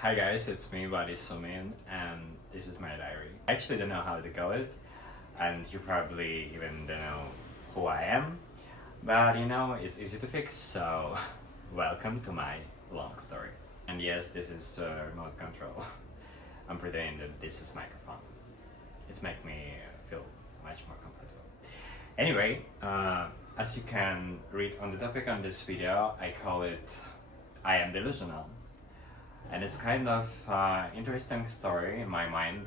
Hi guys, it's me, Sumin, and this is my diary. I actually don't know how to call it, and you probably even don't know who I am, but it's easy to fix, so welcome to my long story. And yes, this is remote control. I'm pretending that this is microphone. It's make me feel much more comfortable. Anyway, as you can read on the topic on this video, I call it I am delusional. And it's kind of interesting story in my mind,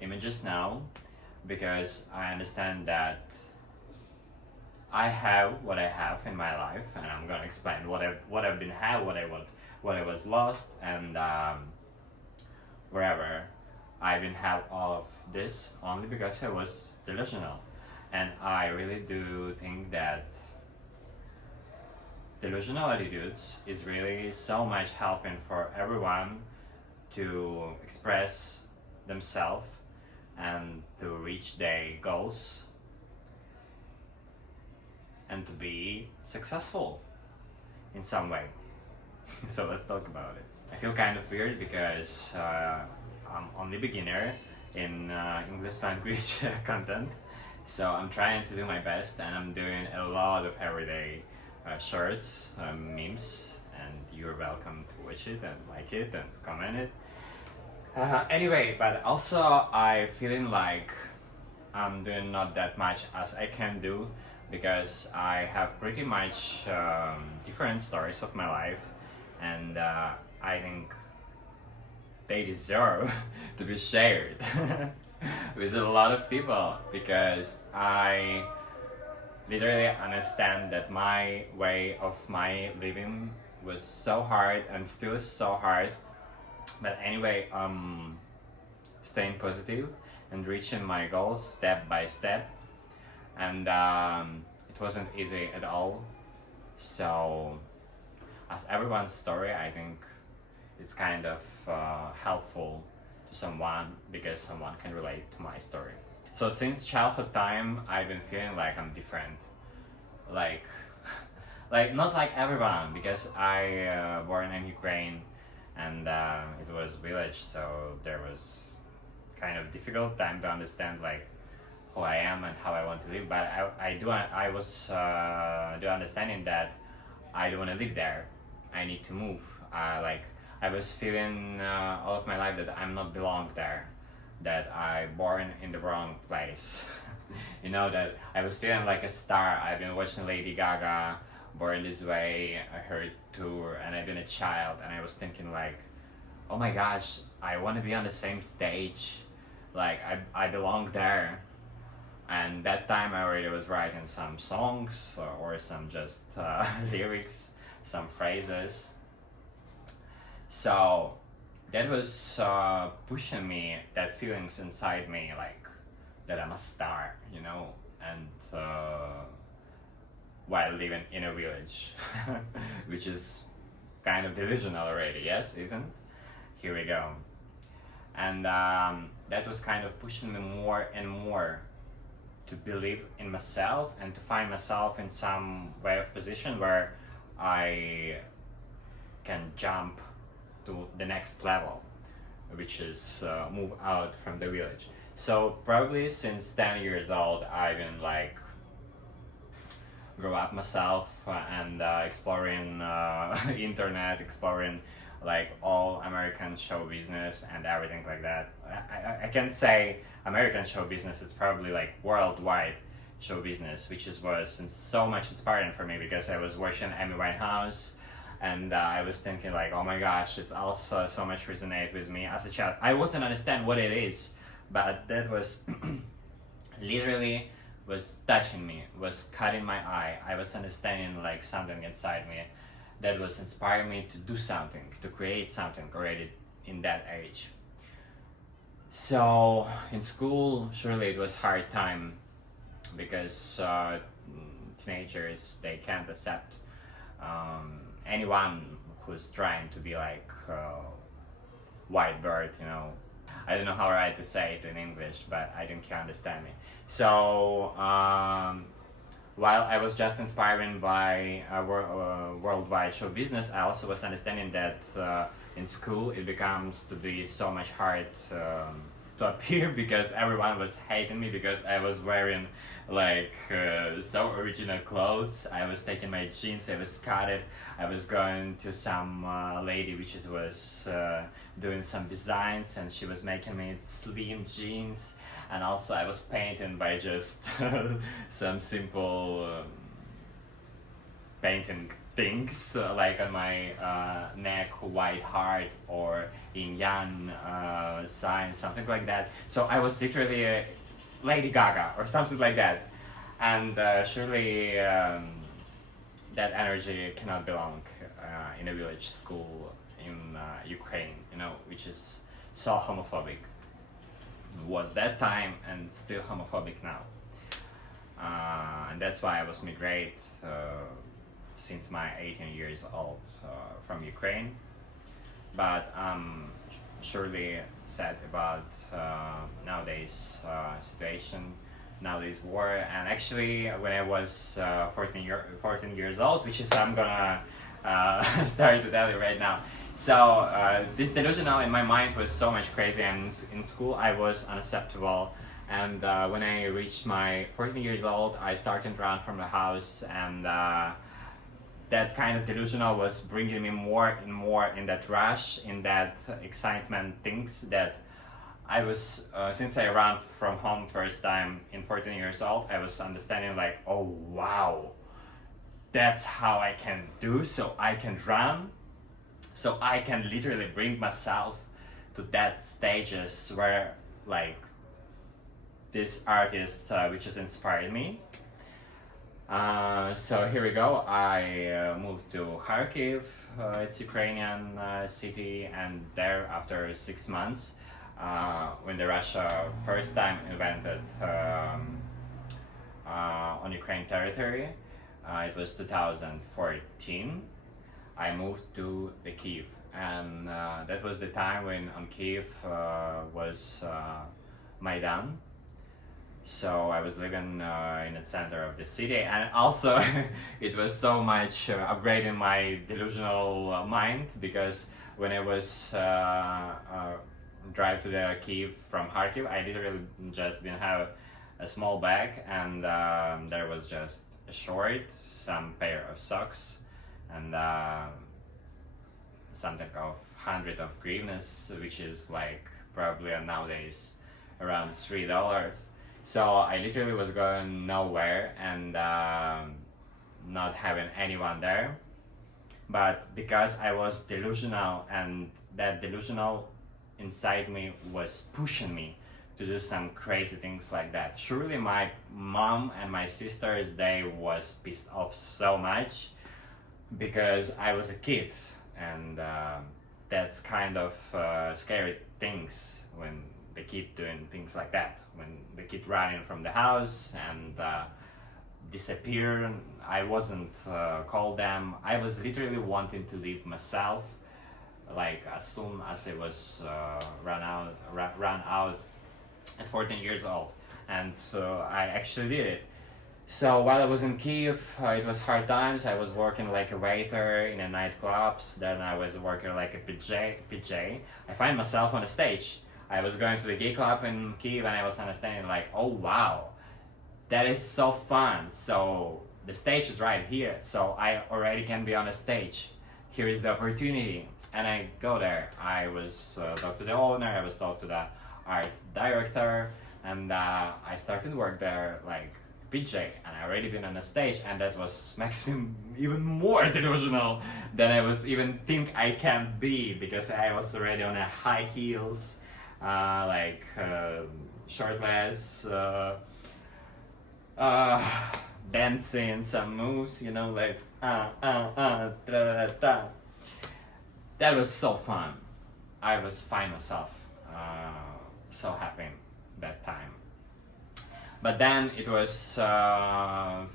images now, because I understand that I have what I have in my life, and I'm gonna explain what I've been have, what I was lost, and wherever I've been have all of this only because I was delusional, and I really do think that delusional attitudes is really so much helping for everyone to express themselves and to reach their goals and to be successful in some way. So let's talk about it. I feel kind of weird because I'm only beginner in English language content, so I'm trying to do my best, and I'm doing a lot of everyday shorts, memes, and you're welcome to watch it and like it and comment it. Anyway, but also I feeling like I'm doing not that much as I can do, because I have pretty much different stories of my life, and I think they deserve to be shared with a lot of people, because I literally understand that my way of my living was so hard and still is so hard. But anyway, staying positive and reaching my goals step by step, and it wasn't easy at all. So as everyone's story, I think it's kind of helpful to someone, because someone can relate to my story. So since childhood time, I've been feeling like I'm different, like like not like everyone, because I born in Ukraine, and it was village, so there was kind of difficult time to understand like who I am and how I want to live. But I was do understanding that I don't want to live there. I need to move. Like I was feeling all of my life that I'm not belong there, that I born in the wrong place. That I was feeling like a star. I've been watching Lady Gaga, Born This Way, I heard tour, and I've been a child, and I was thinking like, oh my gosh, I want to be on the same stage, like I belong there. And that time I already was writing some songs, or some just lyrics, some phrases. So that was pushing me, that feelings inside me, like that I'm a star, and while living in a village, which is kind of delusional already, yes, isn't? Here we go. And that was kind of pushing me more and more to believe in myself and to find myself in some way of position where I can jump to the next level, which is move out from the village. So probably since 10 years old, I've been like grow up myself and exploring internet, exploring like all American show business and everything like that. I can say American show business is probably like worldwide show business, which was so much inspiring for me, because I was watching Amy Winehouse, and I was thinking like, oh my gosh, it's also so much resonate with me as a child. I wasn't understand what it is, but that was literally was touching me, was cutting my eye. I was understanding like something inside me that was inspiring me to do something, to create something already in that age. So in school, surely it was hard time, because teenagers, they can't accept anyone who's trying to be like white bird, I don't know how to say it in English, but I think you understand me. So while I was just inspiring by worldwide show business, I also was understanding that in school it becomes to be so much hard to appear because everyone was hating me because I was wearing like so original clothes. I was taking my jeans, I was cut it. I was going to some lady which was doing some designs, and she was making me slim jeans. And also I was painting by just some simple painting things like on my neck, white heart or in yang sign, something like that. So I was literally a Lady Gaga or something like that. And surely that energy cannot belong in a village school in Ukraine, you know, which is so homophobic. Was that time and still homophobic now. And that's why I was migrate since my 18 years old from Ukraine. But I'm surely sad about nowadays situation, nowadays war. And actually when I was 14 years old, which is I'm gonna start to tell you right now. So this delusional in my mind was so much crazy, and in school I was unacceptable. And when I reached my 14 years old, I started to run from the house, and that kind of delusional was bringing me more and more in that rush, in that excitement things that I was, since I ran from home first time in 14 years old, I was understanding like, oh wow, that's how I can do, so I can run, so I can literally bring myself to that stages where like this artist which has inspired me. So here we go. I moved to Kharkiv, it's Ukrainian city, and there after 6 months, when the Russia first time invented on Ukraine territory, it was 2014. I moved to the Kiev, and that was the time when on Kiev was Maidan. So I was living in the center of the city, and also it was so much upgrading my delusional mind, because when I was drive to the Kiev from Kharkiv, I literally just didn't have a small bag, and there was just a short, some pair of socks, and something of 100 of hryvnias, which is like probably nowadays around $3. So I literally was going nowhere, and not having anyone there. But because I was delusional, and that delusional inside me was pushing me to do some crazy things like that. Surely my mom and my sisters, they was pissed off so much because I was a kid, and that's kind of scary things when the kid doing things like that, when the kid running from the house and disappear. I wasn't call them. I was literally wanting to leave myself, like as soon as I was run out at 14 years old, and I actually did it. So while I was in Kiev, it was hard times. I was working like a waiter in a nightclubs. Then I was working like a PJ. I find myself on a stage. I was going to the gay club in Kiev, and I was understanding like, oh wow, that is so fun. So the stage is right here. So I already can be on a stage. Here is the opportunity. And I go there. I was talk to the owner. I was talk to the art director, and I started work there like PJ, and I already been on a stage, and that was makes me even more delusional than I was even think I can be, because I was already on a high heels, like shirtless, dancing some moves, you know, like da. That was so fun. I was fine myself, so happy that time. But then it was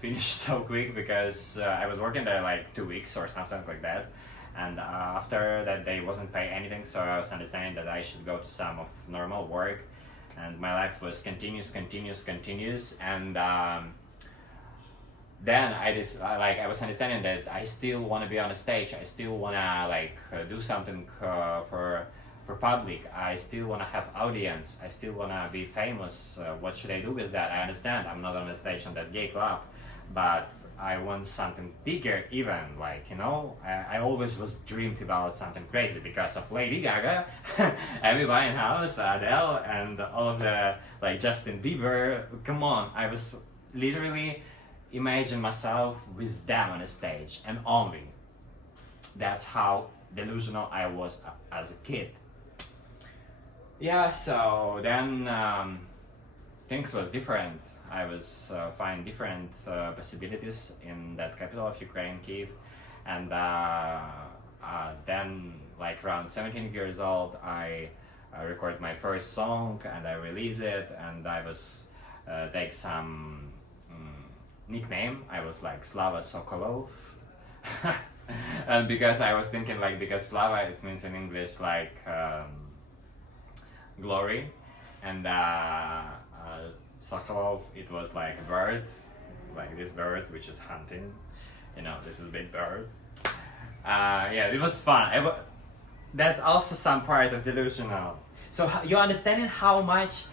finished so quick, because I was working there like 2 weeks or something like that, and after that they wasn't pay anything, so I was understanding that I should go to some of normal work, and my life was continuous, and then I was understanding that I still want to be on a stage. I still want to do something for public. I still want to have audience. I still want to be famous. What should I do with that? I understand I'm not on the stage on that gay club, but I want something bigger. Even I always was dreamed about something crazy because of Lady Gaga, Amy Winehouse, Adele, and all of the Justin Bieber. Come on, I was literally imagine myself with them on a stage and only. That's how delusional I was as a kid. Yeah, so then things was different. I was find different possibilities in that capital of Ukraine, Kiev, and then around 17 years old, I record my first song and I release it, and I was take some nickname. I was like Slava Sokolov. And because I was thinking because Slava it means in English glory, and Sokolov it was like a bird, like this bird which is hunting. This is a big bird. Yeah, it was fun. That's also some part of delusional. So you understanding how much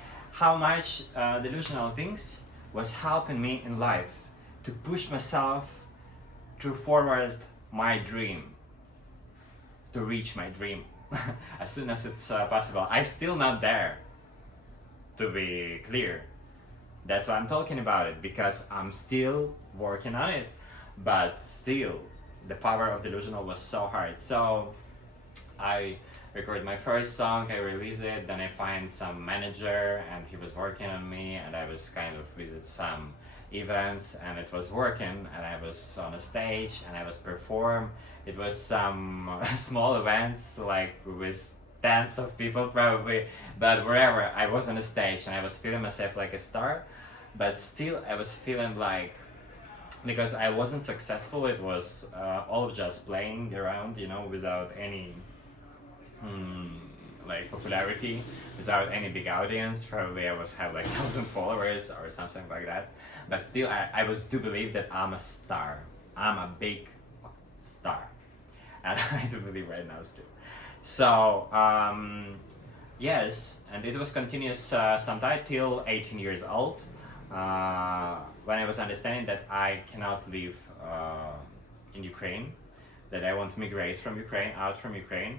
delusional things was helping me in life to push myself to forward my dream, to reach my dream as soon as it's possible. I'm still not there, to be clear. That's why I'm talking about it, because I'm still working on it, but still the power of delusional was so hard. So I record my first song, I release it, then I find some manager and he was working on me, and I was kind of visit some events and it was working, and I was on a stage and I was perform. It was some small events with tens of people probably, but wherever I was on a stage and I was feeling myself like a star, but still I was feeling because I wasn't successful, it was all just playing around, without any popularity, without any big audience. Probably I was have 1,000 followers or something like that, but still I was to believe that I'm a star. I'm a big star, and I do believe right now still. So yes, and it was continuous sometime till 18 years old, when I was understanding that I cannot live in Ukraine, that I want to migrate from Ukraine, out from Ukraine,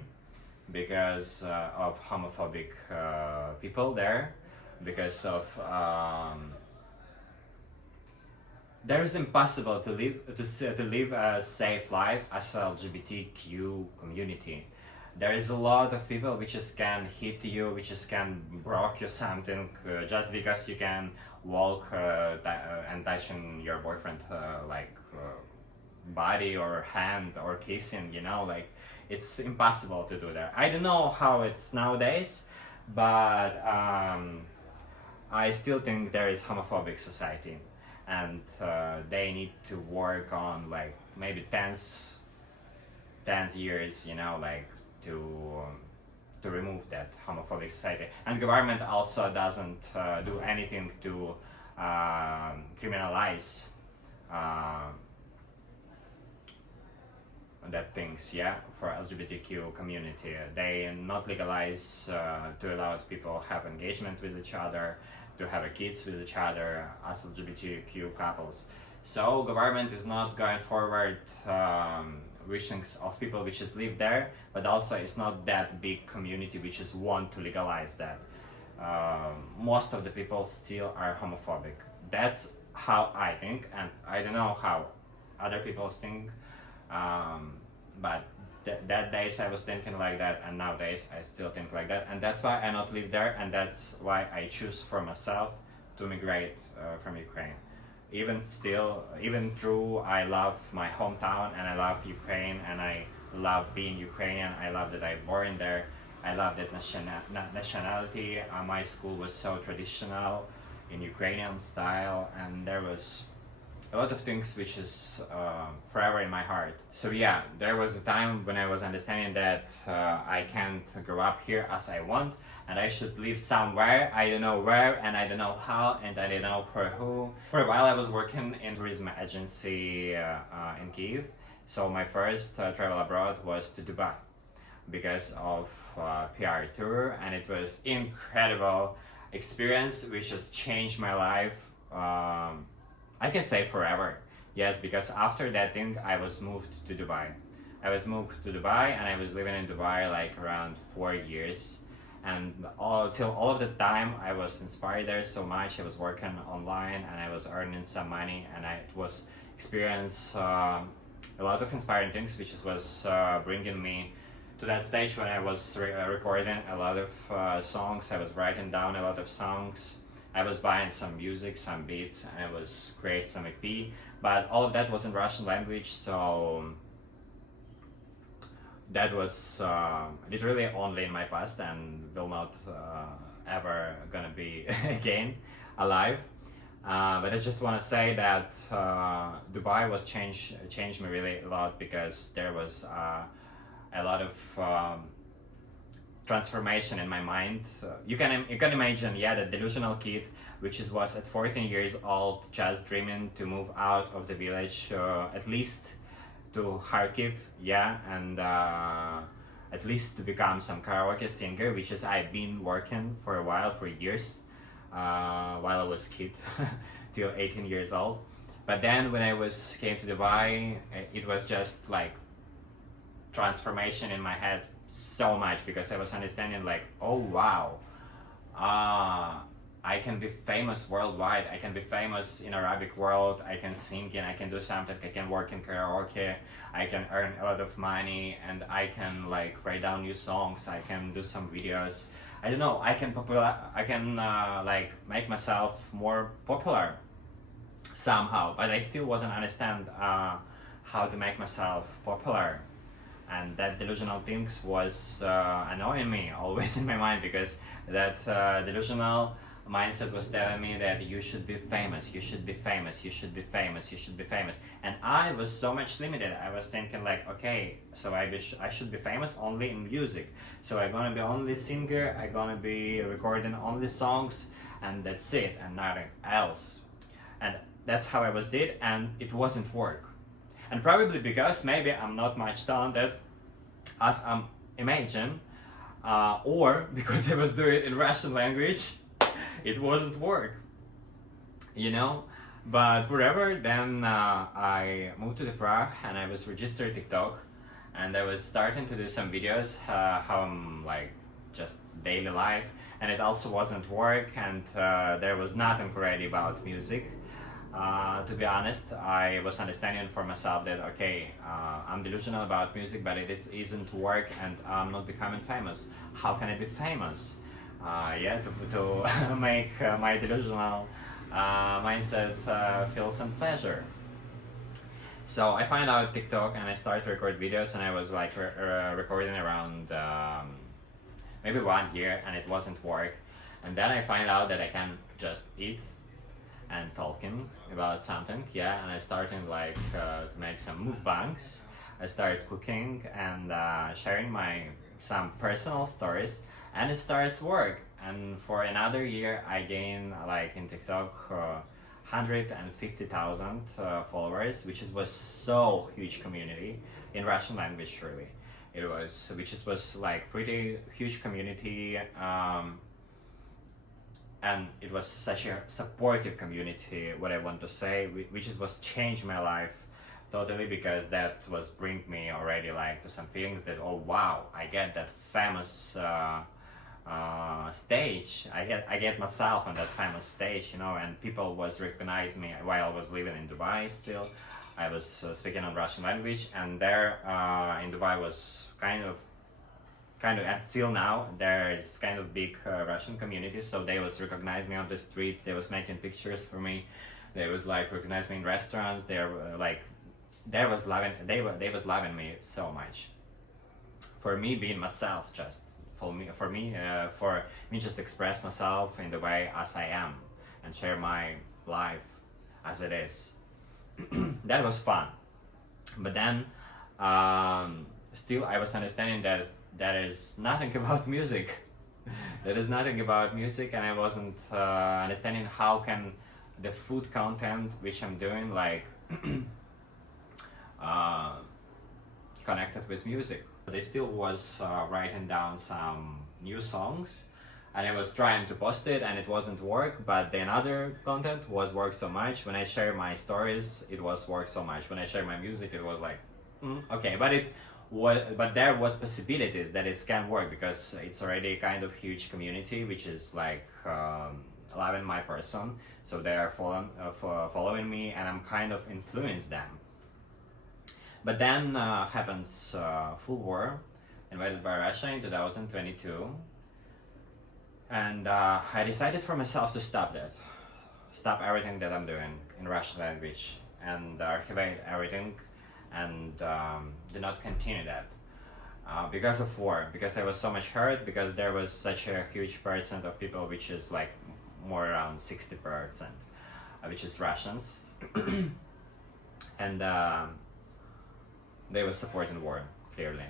because of homophobic people there, because of there is impossible to live a safe life as a LGBTQ community. There is a lot of people which just can hit you, which just can broke you something just because you can walk and touching your boyfriend body or hand or kissing, it's impossible to do that. I don't know how it's nowadays, but I still think there is homophobic society, and they need to work on maybe 10 years, to remove that homophobic society. And government also doesn't do anything to criminalize that things, for LGBTQ community. They not legalize to allow people have engagement with each other, to have kids with each other as LGBTQ couples. So government is not going forward wishings of people which is live there, but also it's not that big community which is want to legalize that. Most of the people still are homophobic. That's how I think, and I don't know how other people think. But that days I was thinking like that, and nowadays I still think like that, and that's why I not live there, and that's why I choose for myself to migrate from Ukraine. Even though I love my hometown and I love Ukraine and I love being Ukrainian, I love that I'm born there, I love that nationality. My school was so traditional in Ukrainian style, and there was a lot of things which is forever in my heart. So yeah, there was a time when I was understanding that I can't grow up here as I want, and I should live somewhere. I don't know where, and I don't know how, and I don't know for who. For a while I was working in tourism agency in Kyiv. So my first travel abroad was to Dubai because of PR tour, and it was incredible experience which just changed my life. I can say forever. Yes, because after that thing I was moved to Dubai. I was moved to Dubai and I was living in Dubai like around 4 years. And till all of the time I was inspired there so much. I was working online and I was earning some money, and I was experience a lot of inspiring things, which was bringing me to that stage when I was recording a lot of songs. I was writing down a lot of songs. I was buying some music, some beats, and I was creating some EP. But all of that was in Russian language, so that was literally only in my past and will not ever gonna be again alive. But I just want to say that Dubai was changed me really a lot, because there was a lot of transformation in my mind. You can imagine, yeah, the delusional kid, which was at 14 years old, just dreaming to move out of the village, at least to Kharkiv, yeah, and at least to become some karaoke singer, which is I've been working for a while, for years, while I was kid, till 18 years old. But then when I came to Dubai, it was just like transformation in my head so much, because I was understanding like, oh wow, I can be famous worldwide. I can be famous in Arabic world. I can sing and I can do something. I can work in karaoke. I can earn a lot of money, and I can like write down new songs. I can do some videos. I don't know. I can like make myself more popular somehow. But I still wasn't understand how to make myself popular. And that delusional things was annoying me always in my mind, because that delusional mindset was telling me that you should be famous, you should be famous, you should be famous, you should be famous. And I was so much limited. I was thinking like, okay, so I should be famous only in music. So I'm gonna be only singer, I'm gonna be recording only songs, and that's it, and nothing else. And that's how I was did, and it wasn't work. And probably because maybe I'm not much talented as I'm imagine, or because I was doing it in Russian language, it wasn't work, you know. But whatever, then I moved to the Prague and I was registered TikTok, and I was starting to do some videos, how I'm like just daily life, and it also wasn't work, and there was nothing already about music. To be honest, I was understanding for myself that okay, I'm delusional about music, but it isn't work, and I'm not becoming famous. How can I be famous? Yeah, to make my delusional mindset feel some pleasure. So I find out TikTok and I started to record videos, and I was like recording around maybe 1 year, and it wasn't work. And then I find out that I can just eat and talking about something, yeah, and I started like to make some mukbangs. I started cooking and sharing some personal stories, and it starts work. And for another year I gained like in TikTok 150,000 followers, which was so huge community in Russian language. Really, it was, was like pretty huge community. And it was such a supportive community, what I want to say, which was changed my life totally, because that was bring me already like to some feelings that, oh wow, I get that famous stage. I get myself on that famous stage, you know, and people was recognize me while I was living in Dubai still. I was speaking on Russian language, and there in Dubai was kind of, and still now there is kind of big Russian community, so they was recognize me on the streets, they was making pictures for me, they was like recognize me in restaurants, they was loving me so much for me being myself, just for me just express myself in the way as I am and share my life as it is. that was fun. But then, still, I was understanding that that is nothing about music. That is nothing about music, and I wasn't understanding how can the food content which I'm doing like uh, connected with music. They still was writing down some new songs, and I was trying to post it, and it wasn't work. But the another content was work so much. When I share my stories, it was work so much. When I share my music, it was like, okay. But there was possibilities that it can work because it's already a kind of huge community which is like loving my person. So they are following me, and I'm kind of influence them. But then happens full war invaded by Russia in 2022, and I decided for myself to stop that, stop everything that I'm doing in Russian language, and archivate everything, and do not continue that. Because of war, because I was so much hurt, because there was such a huge percent of people, which is like more around 60%, which is Russians, and they were supporting war, clearly.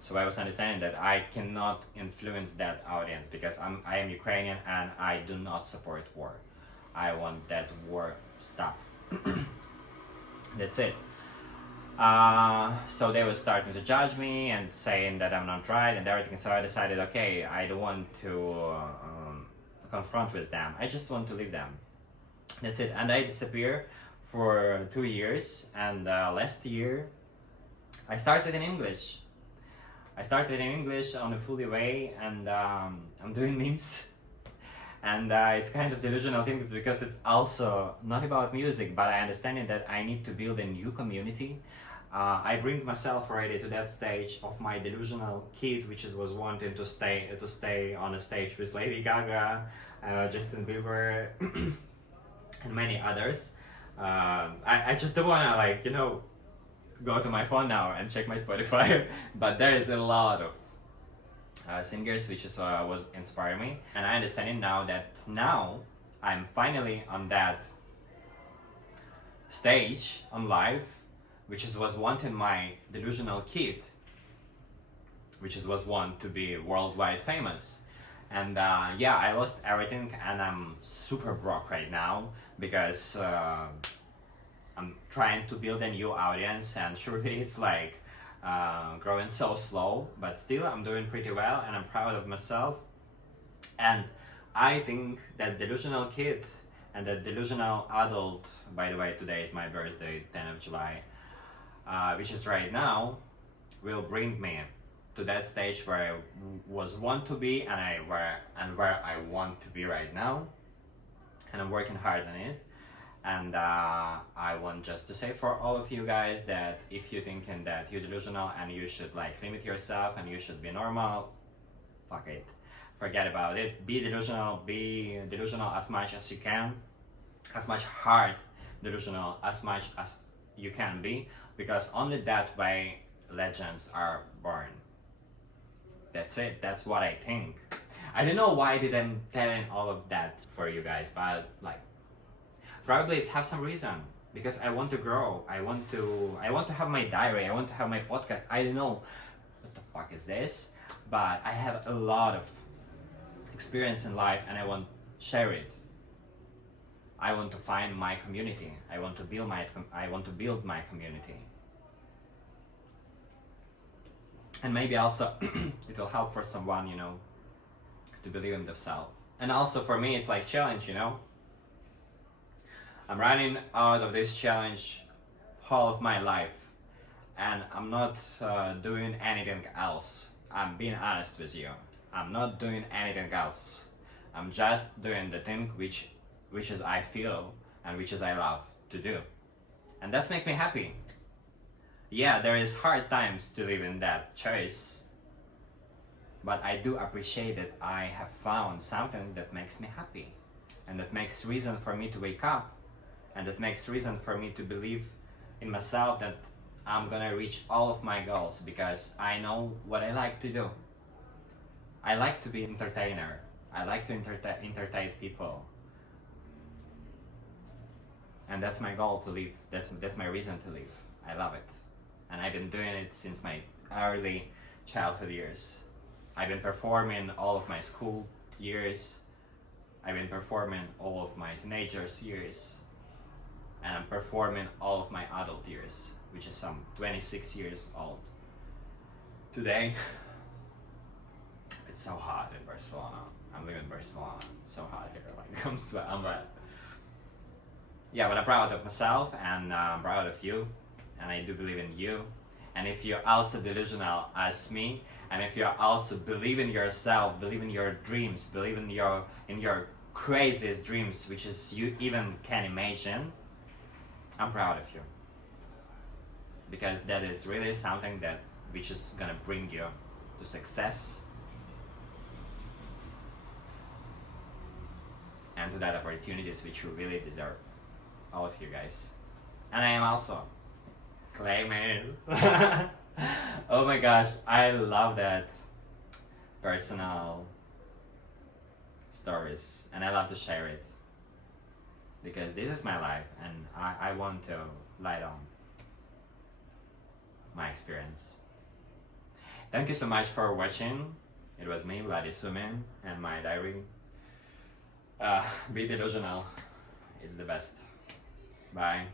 So I was understanding that I cannot influence that audience because I am Ukrainian and I do not support war. I want that war stop. That's it. So they were starting to judge me and saying that I'm not right and everything. So I decided, okay, I don't want to confront with them. I just want to leave them. That's it. And I disappeared for 2 years. And last year, I started in English. I started in English on a fully way, and I'm doing memes. And it's kind of delusional thing because it's also not about music, but I understand that I need to build a new community. I bring myself already to that stage of my delusional kid, which was wanting to stay on a stage with Lady Gaga, Justin Bieber, and many others. I just don't wanna go to my phone now and check my Spotify, but there is a lot of singers which was inspiring me, and I understand it now that now I'm finally on that stage on live, which was wanting my delusional kid, which was want to be worldwide famous. And yeah, I lost everything and I'm super broke right now because I'm trying to build a new audience, and surely it's like growing so slow, but still I'm doing pretty well and I'm proud of myself. And I think that delusional kid and that delusional adult, by the way, today is my birthday, 10th of July, which is right now, will bring me to that stage where I was want to be and where I want to be right now, and I'm working hard on it. And I want just to say for all of you guys that if you're thinking that you're delusional and you should limit yourself and you should be normal, fuck it. Forget about it. Be delusional as much as you can, as much hard delusional as much as you can be, because only that way legends are born. That's it. That's what I think. I don't know why I'm telling all of that for you guys, but probably it's have some reason, because I want to grow. I want to have my diary. I want to have my podcast. I don't know what the fuck is this, but I have a lot of experience in life and I want to share it. I want to find my community. I want to build my community. And maybe also it will help for someone, to believe in themselves. And also for me it's like challenge, I'm running out of this challenge all of my life, and I'm not doing anything else. I'm being honest with you. I'm not doing anything else. I'm just doing the thing which is I feel and which is I love to do, and that's make me happy. Yeah, there is hard times to live in that choice, but I do appreciate that I have found something that makes me happy, and that makes reason for me to wake up. And that makes reason for me to believe in myself that I'm gonna reach all of my goals, because I know what I like to do. I like to be an entertainer. I like to entertain people. And that's my goal to live. That's my reason to live. I love it. And I've been doing it since my early childhood years. I've been performing all of my school years. I've been performing all of my teenagers years. And I'm performing all of my adult years, which is some 26 years old. Today, it's so hot in Barcelona. I'm living in Barcelona. It's so hot here. Like I'm wet. Yeah, but I'm proud of myself, and I'm proud of you, and I do believe in you. And if you're also delusional as me, and if you also believe in yourself, believe in your dreams, believe in your craziest dreams, which is you even can imagine, I'm proud of you. Because that is really something that which is gonna bring you to success and to that opportunities which you really deserve. All of you guys. And I am also claiming. Oh my gosh, I love that personal stories, and I love to share it because this is my life, and I want to light on my experience. Thank you so much for watching. It was me, Vladyslav, and my diary. Be delusional. It's the best. Bye.